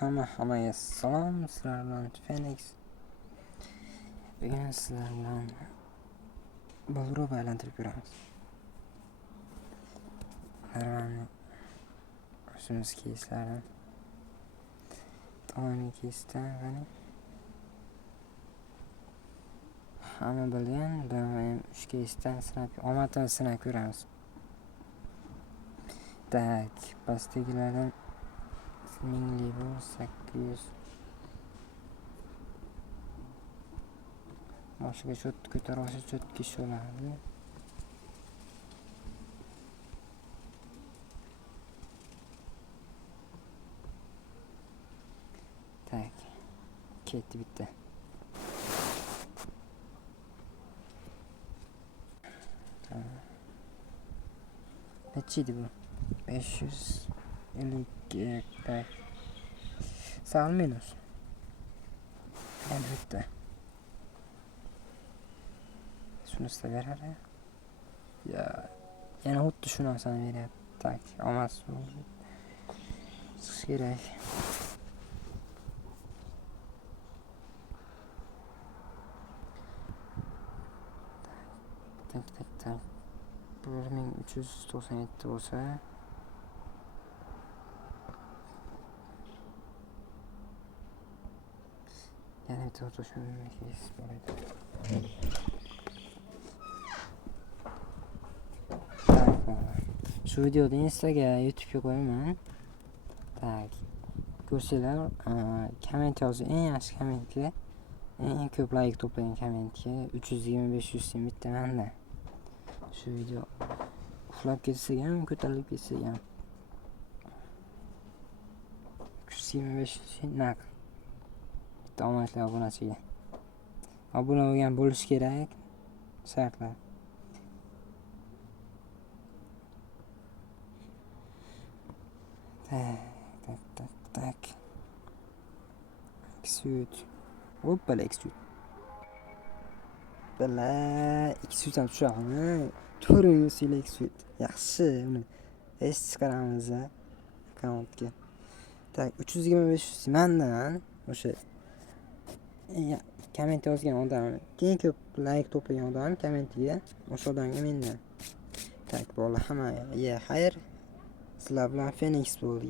Hammaga salom, sizlar bilan Phoenix. Bugun sizlar bilan bolrop aylantirib ko'ramiz. Narvani o'zimiz keyslardan tomoni keysdan qani. Hamma bilgan, ben 3 keysdan omadini sinab ko'ramiz. Tak, pastdagilardan mingli bu 800 boshiga shot ko'tarilishi cho'tki sho'ladi. Tak, ketdi bitta. Nechiydi bu? 550 tak. Sal minus. Bitta. Shunisi beradi. Ya, yana xuddi shu narsani beryapti. Tak, olmas. Chiqish kerak. Tak. 1397 bo'lsa, yana bitta o'tishimiz bor edi. Shu videoni Instaga, YouTube'ga qo'yaman. Tak. Ko'rsanglar, komment yozing, eng yaxshi kommentga, eng ko'p like to'plagan kommentga 320-500 bitta menda. Shu video uxlab ketsa ham, ko'tarilib ketsa ham 320-500 naq. Bitta omadli obunachiga. Obuna bo'lgan bo'lish kerak. Shartlar. Tak. Xyut. Hoppala Xyut. Bala Xyut ham tushaqmi? 400 Xyut. Yaxshi, uni es chiqaramiz akkauntga. Tak, 325 mendan o'sha komment yozgan odam, eng ko'p like to'plagan odam kommentiga o'sha odamga mendan. Tak, bola hammaga xayr. Sizlar bilan Phoenix bo'ldi.